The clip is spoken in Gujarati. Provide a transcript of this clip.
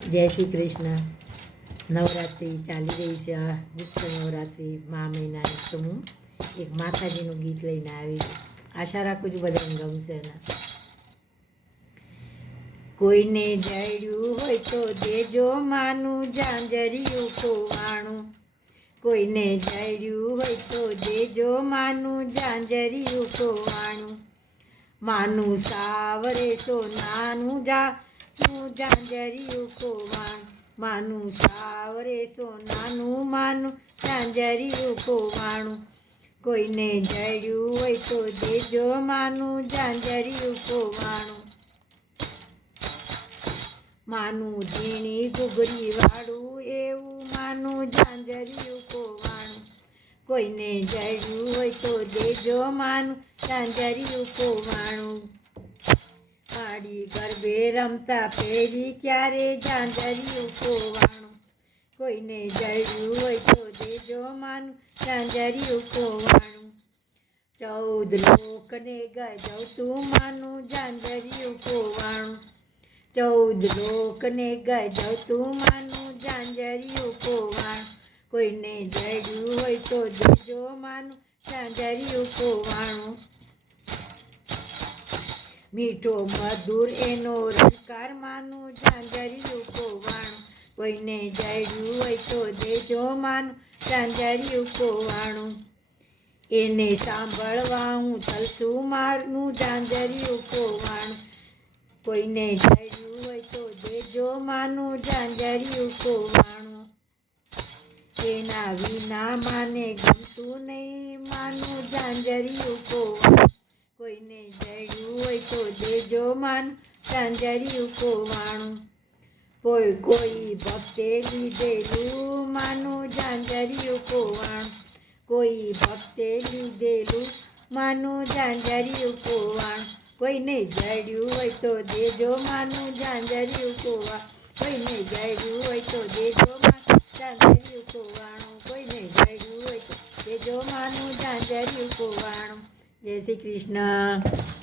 જય શ્રી કૃષ્ણ. નવરાત્રિ ચાલી રહી છે. ગુપ્ત નવરાત્રિ મા મહિનાની તો હું એક માતાજીનું ગીત લઈને આવી. આશા રાખું છું બધાને ગમશે. એના કોઈને જડ્યું હોય તો દેજો માનું ઝાંઝરિયું ખોવાણું. કોઈને જડ્યું હોય તો દેજો માનું ઝાંઝરિયું ખોવાણું. માનું સાવરે સોનાનું ઝાંઝરિયું ખોવાણું. માનું સાવરે સોનાનું માનું ઝાંઝરિયું ખોવાણું. કોઈને જડ્યું હોય તો દેજો માનું ઝાંઝરિયું ખોવાણું. માનું ઝીણી ઘૂઘરી વાળું એવું માનું ઝાંઝરિયું ખોવાણું. કોઈને જડ્યું હોય તો દેજો માનું ઝાંઝરિયું ખોવાણું. પાડી ગરબે રમતા પેરી ક્યારે ઝાંઝરિયું ખોવાણું. કોઈને જડ્યું હોય તો દેજો માનું ઝાંઝરિયું ખોવાણું. 14 લોકને ગજવતું માનું ઝાંઝરિયું ખોવાણું. 14 લોકને ગજવતું માનું ઝાંઝરિયું ખોવાણું. કોઈને જડ્યું હોય તો દેજો માનું ઝાંઝરિયું ખોવાણું. મીઠો મધુર એનો રંકાર માનું ઝાંઝરિયું ખોવાણું. કોઈને જડ્યું હોય તો દેજો માનું ઝાંઝરિયું ખોવાણું. એને સાંભળવા હું તલસું માનું ઝાંઝરિયું ખોવાણું. કોઈને જડ્યું હોય તો દેજો માનું ઝાંઝરિયું ખોવાણું. એના વિના માને ગમતું નહીં માનું ઝાંઝરિયું ખોવાણું. કોઈને જડ્યું હોય તો દેજો માનું ઝાંઝરિયું ખોવાણું. કોઈ ભક્તે લીધેલું માનું ઝાંઝરિયું ખોવાણું. કોઈ ભક્તે લીધેલું માનું ઝાંઝરિયું ખોવાણું. કોઈને જડ્યું હોય તો દેજો માનું ઝાંઝરિયું ખોવાણું. કોઈને જડ્યું હોય તો દેજો માનું ઝાંઝરિયું ખોવાણું. કોઈને જડ્યું હોય તો દેજો માનું ઝાંઝરિયું ખોવાણું. જય શ્રી કૃષ્ણ.